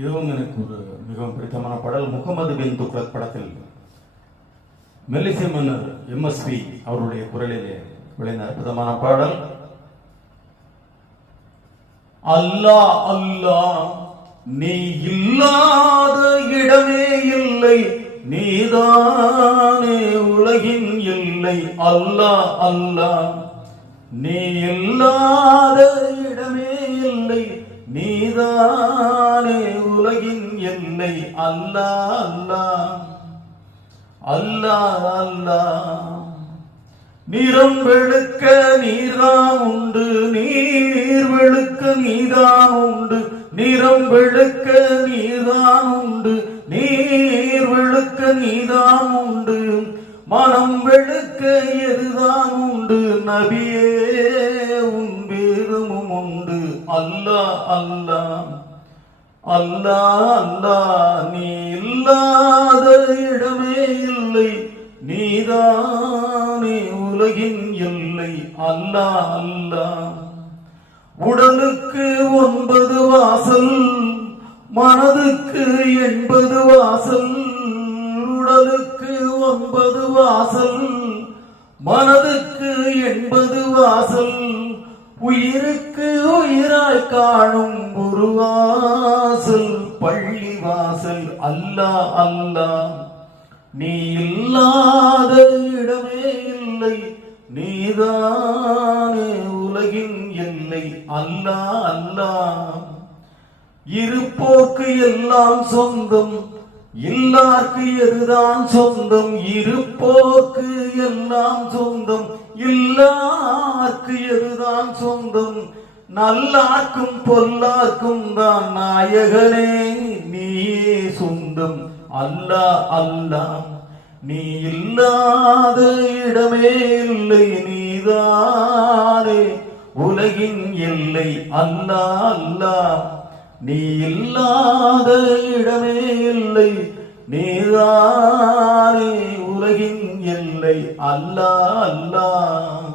இதுவும் எனக்கு ஒரு மிகவும் பிடித்தமான பாடல். முகமது பின் துக்ளக் படத்தில் மெல்லிசை மன்னர் MSP அவருடைய குரலிலே விளைந்த அற்புதமான பாடல். அல்லாஹ் அல்லாஹ் நீ இல்லாத இடமே இல்லை, நீதானே உலகின் இல்லை. அல்லாஹ் அல்லாஹ் நீ இல்லாத இடமே இல்லை, நீதானே உலகின் எல்லை. அல்லாஹ் அல்லாஹ் அல்லாஹ் அல்லாஹ் நிறம் வெளுக்க நீர்தான் உண்டு, நீர் வெளுக்க நீதான் உண்டு. நிறம் வெளுக்க நீர்தான் உண்டு, நீர் வெளுக்க நீதான் உண்டு. மனம் வெளுக்க எதுதான் உண்டு, நபியே உன் வேதமும் உண்டு. அல்லாஹ் அல்லாஹ் அல்லாஹ் அல்லாஹ் நீ இல்லாத இடமே இல்லை, நீதானே உலகின் எல்லை. அல்லாஹ் அல்லாஹ் உடலுக்கு 9 வாசல், மனதுக்கு 80 வாசல். உடலுக்கு 9 வாசல், மனதுக்கு 80 வாசல். உயிருக்கு உயிராய் காணும் ஒரு வாசல், பள்ளி வாசல். அல்லாஹ் அல்லாஹ் நீ இல்லாத இடமே இல்லை, நீதானே உலகின் எல்லை. அல்லாஹ் அல்லாஹ் இருப்போர்க்கு எல்லாம் சொந்தம், இல்லார்க்கு எதுதான் சொந்தம். இருப்போர்க்கு எல்லாம் சொந்தம், இல்லார்க்கு எதுதான் சொந்தம். நல்லார்க்கும் பொல்லார்க்கும் தான் நாயகனே நீயே சொந்தம். அல்லாஹ் அல்லாஹ் நீ இல்லாத இடமே இல்லை, நீதானே உலகின் எல்லை. அல்லாஹ் அல்லாஹ் நீ இல்லாத இடமே இல்லை, நீதானே உலகின் எல்லை. அல்லாஹ் அல்லாஹ்